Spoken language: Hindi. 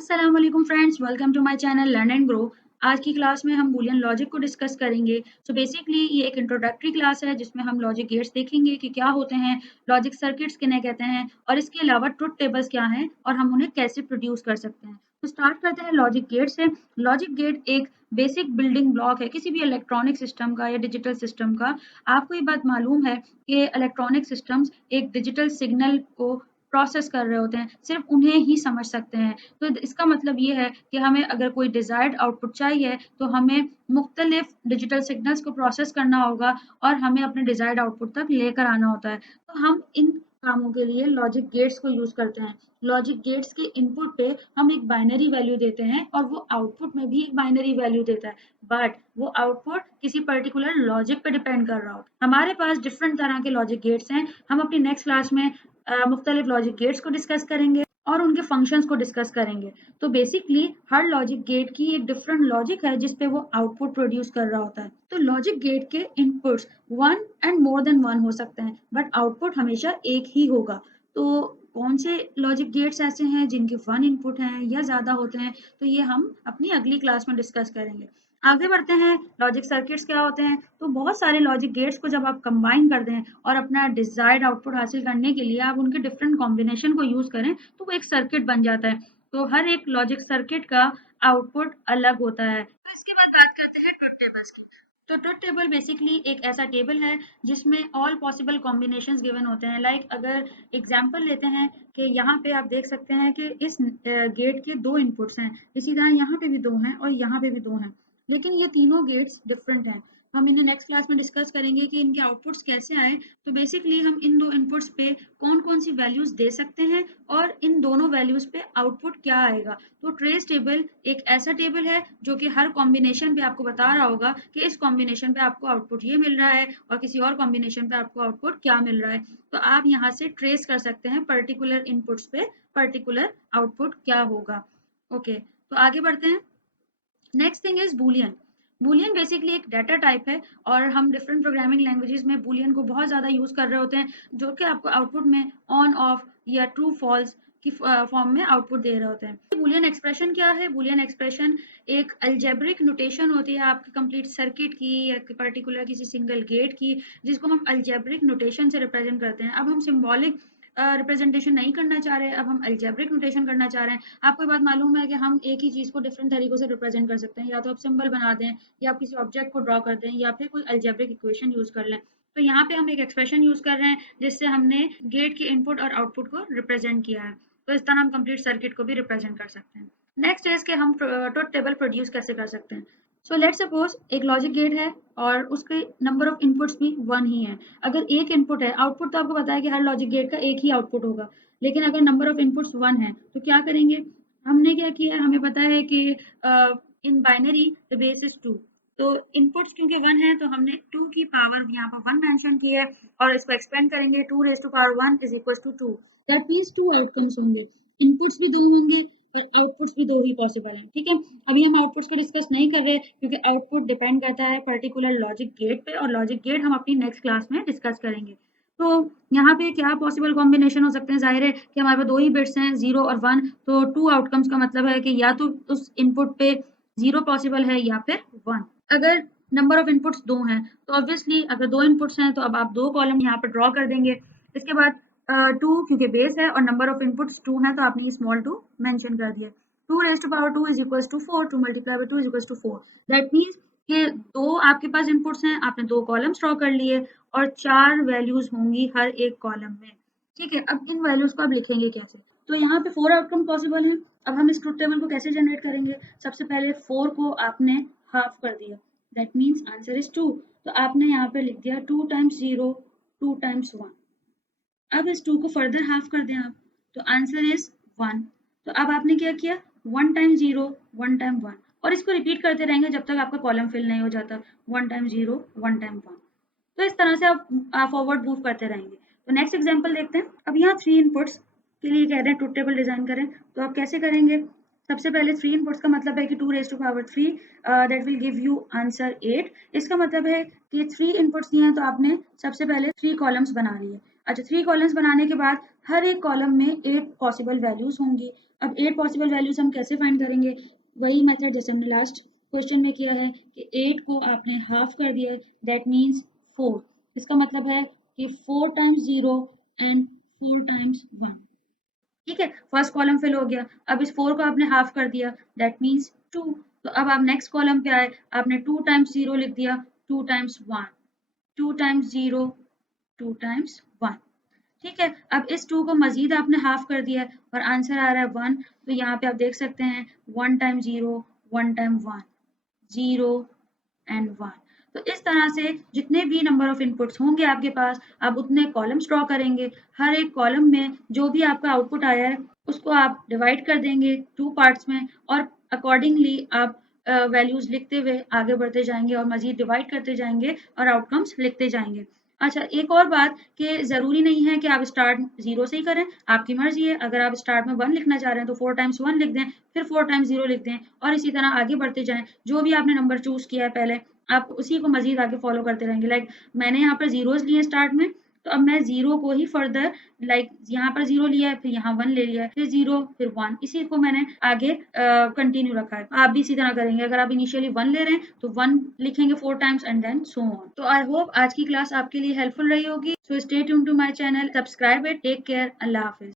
अस्सलाम वालेकुम friends, welcome to my channel learn and grow. आज की क्लास में हम बूलियन लॉजिक को डिस्कस करेंगे। सो बेसिकली ये एक इंट्रोडक्टरी क्लास है जिसमें हम लॉजिक गेट्स देखेंगे कि क्या होते हैं, लॉजिक सर्किट्स किन्हें कहते हैं और इसके अलावा ट्रुथ टेबल्स क्या हैं और हम उन्हें कैसे प्रोड्यूस कर सकते हैं। तो स्टार्ट करते हैं लॉजिक गेट से। लॉजिक गेट एक बेसिक बिल्डिंग ब्लॉक है किसी भी इलेक्ट्रॉनिक सिस्टम का या डिजिटल सिस्टम का। आपको ये बात मालूम है कि इलेक्ट्रॉनिक सिस्टम्स एक डिजिटल सिग्नल को प्रोसेस कर रहे होते हैं, सिर्फ उन्हें ही समझ सकते हैं। तो इसका मतलब ये है कि हमें अगर कोई डिज़ायर्ड आउटपुट चाहिए तो हमें मुख्तलिफ डिजिटल सिग्नल्स को प्रोसेस करना होगा और हमें अपने डिज़ायर्ड आउटपुट तक लेकर आना होता है। तो हम इन कामों के लिए लॉजिक गेट्स को यूज़ करते हैं। लॉजिक गेट्स के इनपुट पे हम एक बाइनरी वैल्यू देते हैं और वो आउटपुट में भी एक बाइनरी वैल्यू देता है, बट वो आउटपुट किसी पर्टिकुलर लॉजिक पे डिपेंड कर रहा हो। हमारे पास डिफरेंट तरह के लॉजिक गेट्स हैं। हम अपनी नेक्स्ट क्लास में मुख्तलिफ लॉजिक गेट्स को डिस्कस करेंगे और उनके फंक्शंस को डिस्कस करेंगे। तो बेसिकली हर लॉजिक गेट की एक डिफरेंट लॉजिक है जिस पे वो आउटपुट प्रोड्यूस कर रहा होता है। तो लॉजिक गेट के inputs one and more than one हो सकते हैं, बट आउटपुट हमेशा एक ही होगा। तो कौन से लॉजिक गेट्स ऐसे हैं जिनके वन इनपुट हैं या ज़्यादा होते हैं, तो ये हम अपनी अगली क्लास में डिस्कस करेंगे। आगे बढ़ते हैं, लॉजिक सर्किट्स क्या होते हैं। तो बहुत सारे लॉजिक गेट्स को जब आप कंबाइन कर दें और अपना डिजायर्ड आउटपुट हासिल करने के लिए आप उनके डिफरेंट कॉम्बिनेशन को यूज करें तो वो एक सर्किट बन जाता है। तो हर एक लॉजिक सर्किट का आउटपुट अलग होता है। तो इसके बाद बात करते हैं ट्रुथ टेबल्स की। तो ट्रुथ टेबल बेसिकली एक ऐसा टेबल है जिसमें ऑल पॉसिबल कॉम्बिनेशंस गिवन होते हैं। लाइक अगर एग्जांपल लेते हैं कि यहाँ पे आप देख सकते हैं कि इस गेट के दो इनपुट्स हैं, इसी तरह यहाँ पे भी दो हैं और यहाँ पे भी दो हैं, लेकिन ये तीनों गेट्स डिफरेंट हैं। हम इन्हें नेक्स्ट क्लास में डिस्कस करेंगे कि इनके आउटपुट्स कैसे आए। तो बेसिकली हम इन दो इनपुट्स पे कौन कौन सी वैल्यूज दे सकते हैं और इन दोनों वैल्यूज पे आउटपुट क्या आएगा। तो ट्रेस टेबल एक ऐसा टेबल है जो कि हर कॉम्बिनेशन पे आपको बता रहा होगा कि इस कॉम्बिनेशन पे आपको आउटपुट ये मिल रहा है और किसी और कॉम्बिनेशन पे आपको आउटपुट क्या मिल रहा है। तो आप यहाँ से ट्रेस कर सकते हैं पर्टिकुलर इनपुट्स पे पर्टिकुलर आउटपुट क्या होगा। ओके, तो आगे बढ़ते हैं। Next thing is Boolean. Boolean basically एक डाटा टाइप है और हम डिफरेंट प्रोग्रामिंग लैंग्वेजेस में बूलियन को बहुत ज़्यादा यूज़ कर रहे होते हैं, जो कि आपको आउटपुट में ऑन ऑफ या ट्रू फॉल्स की फॉर्म में आउटपुट दे रहे होते हैं। बूलियन एक्सप्रेशन क्या है? बूलियन एक्सप्रेशन एक अलजेब्रिक नोटेशन होती है आपके कंप्लीट सर्किट की या पर्टिकुलर किसी सिंगल गेट की, जिसको हम अलजेब्रिक नोटेशन से रिप्रेजेंट करते हैं। अब हम सिम्बॉलिक रिप्रेजेंटेशन नहीं करना चाह रहे, अब हम अलजेब्रिक नोटेशन करना चाह रहे हैं। आपको ये बात मालूम है कि हम एक ही चीज़ को डिफरेंट तरीकों से रिप्रेजेंट कर सकते हैं, या तो आप सिंबल बना दें या आप किसी ऑब्जेक्ट को ड्रॉ कर दें या फिर कोई अलजेब्रिक इक्वेशन यूज़ कर लें। तो यहाँ पे हम एक एक्सप्रेशन यूज़ कर रहे हैं जिससे हमने गेट के इनपुट और आउटपुट को रिप्रेजेंट किया है। तो इस तरह हम कंप्लीट सर्किट को भी रिप्रेजेंट कर सकते हैं। नेक्स्ट है इसके हम ट्रुथ टेबल प्रोड्यूस कैसे कर सकते हैं। सो लेट्स सपोज एक लॉजिक गेट है और उसके नंबर ऑफ इनपुट्स भी वन ही है। अगर एक इनपुट है, आउटपुट तो आपको पता है कि हर लॉजिक गेट का एक ही आउटपुट होगा, लेकिन अगर नंबर ऑफ इनपुट्स वन है तो क्या करेंगे। हमने क्या किया, हमें पता है कि in binary the base is two. तो इनपुट्स क्योंकि वन है तो हमने टू की पावर यहाँ पर वन मेंशन की है और इसको एक्सपेंड करेंगे, two raise to power one is equal to two. That means two outcomes होंगे, इनपुट्स भी दो होंगी और आउटपुट्स भी दो ही पॉसिबल हैं। ठीक है, अभी हम आउटपुट्स को डिस्कस नहीं कर रहे क्योंकि आउटपुट डिपेंड करता है पर्टिकुलर लॉजिक गेट पे और लॉजिक गेट हम अपनी नेक्स्ट क्लास में डिस्कस करेंगे। तो यहाँ पे क्या पॉसिबल कॉम्बिनेशन हो सकते हैं, जाहिर है कि हमारे पास दो ही बिट्स हैं, जीरो और वन। तो टू आउटकम्स का मतलब है कि या तो उस इनपुट पे जीरो पॉसिबल है या फिर वन। अगर नंबर ऑफ इनपुट्स दो हैं तो ऑब्वियसली अगर दो इनपुट्स हैं तो अब आप दो कॉलम यहाँ पर ड्रॉ कर देंगे। इसके बाद टू क्योंकि बेस है और नंबर ऑफ इनपुट्स टू है तो आपने स्मॉल टू मेंशन कर दिया। Two raise to power two is equal to four, two multiply by two is equal to four. That means कि दो आपके पास इनपुट्स हैं, आपने दो कॉलम्स ड्रॉ कर लिए और चार वैल्यूज होंगी हर एक कॉलम में। ठीक है, अब इन वैल्यूज को आप लिखेंगे कैसे। तो यहाँ पे फोर आउटकम पॉसिबल है। अब हम इस ट्रुथ टेबल को कैसे जनरेट करेंगे। सबसे पहले फोर को आपने हाफ कर दिया, that means answer is two. तो आपने यहाँ पे लिख दिया two times zero, two times one. अब इस टू को फर्दर हाफ कर दें आप, तो आंसर इज वन। तो अब आपने क्या किया, one time zero, one time one, और इसको रिपीट करते रहेंगे जब तक आपका कॉलम फिल नहीं हो जाता। One time zero, one time one. तो इस तरह से आप फॉरवर्ड मूव करते रहेंगे। तो नेक्स्ट एग्जांपल देखते हैं। अब यहाँ थ्री इनपुट्स के लिए कह रहे हैं ट्रुथ टेबल डिजाइन करें, तो आप कैसे करेंगे। सबसे पहले थ्री इनपुट्स का मतलब है कि two raise to power three, that will give you answer eight. इसका मतलब है कि थ्री इनपुट्स दिए हैं तो आपने सबसे पहले थ्री कॉलम्स बना लिए। अच्छा 3 कॉलम्स बनाने के बाद हर एक कॉलम में 8 पॉसिबल वैल्यूज होंगी। अब 8 पॉसिबल वैल्यूज हम कैसे फाइंड करेंगे? वही मेथड जैसे हमने लास्ट क्वेश्चन में किया है कि 8 को आपने हाफ कर दिया है, दैट मीन्स 4। इसका मतलब है कि 4 टाइम्स 0 एंड 4 टाइम्स 1। ठीक है, फर्स्ट कॉलम फिल हो गया। अब इस 4 को आपने हाफ कर दिया, दैट मीन्स 2। तो अब आप नेक्स्ट कॉलम पे आए, आपने 2 टाइम्स 0 लिख दिया, 2 टाइम्स 1, 2 टाइम्स 0, 2 टाइम्स 1। ठीक है, अब इस 2 को मजीद आपने हाफ कर दिया है और आंसर आ रहा है 1। तो यहाँ पे आप देख सकते हैं 1 टाइम 0, 1 टाइम 1, 0 एंड 1। तो इस तरह से जितने भी नंबर ऑफ इनपुट्स होंगे आपके पास, आप उतने कॉलम्स ड्रॉ करेंगे। हर एक कॉलम में जो भी आपका आउटपुट आया है, उसको आप डिवाइड कर देंगे 2 पार्ट्स में और अकॉर्डिंगली आप वैल्यूज़ लिखते हुए आगे बढ़ते जाएँगे और मज़ीद डिवाइड करते जाएँगे और आउटकम्स लिखते जाएँगे। अच्छा, एक और बात कि ज़रूरी नहीं है कि आप स्टार्ट 0 से ही करें, आपकी मर्ज़ी है। अगर आप स्टार्ट में 1 लिखना चाह रहे हैं तो 4 टाइम्स 1 लिख दें, फिर 4 टाइम्स 0 लिख दें और इसी तरह आगे बढ़ते जाएँ। जो भी आपने नंबर चूज़ किया है पहले, आप उसी को मज़ीद आगे फ़ॉलो करते रहेंगे। लाइक मैंने यहाँ पर ज़ीरोज़ लिए स्टार्ट में, तो अब मैं 0 को ही फर्दर लाइक यहाँ पर 0 लिया है, फिर यहाँ 1 ले लिया है, फिर 0, फिर 1, इसी को मैंने आगे कंटिन्यू रखा है। आप भी इसी तरह करेंगे। अगर आप इनिशियली 1 ले रहे हैं, तो 1 लिखेंगे 4 times and then so on. तो आई होप आज की क्लास आपके लिए हेल्पफुल रही होगी। So stay tuned to my channel, subscribe it, take care, अल्लाह हाफ़िज़।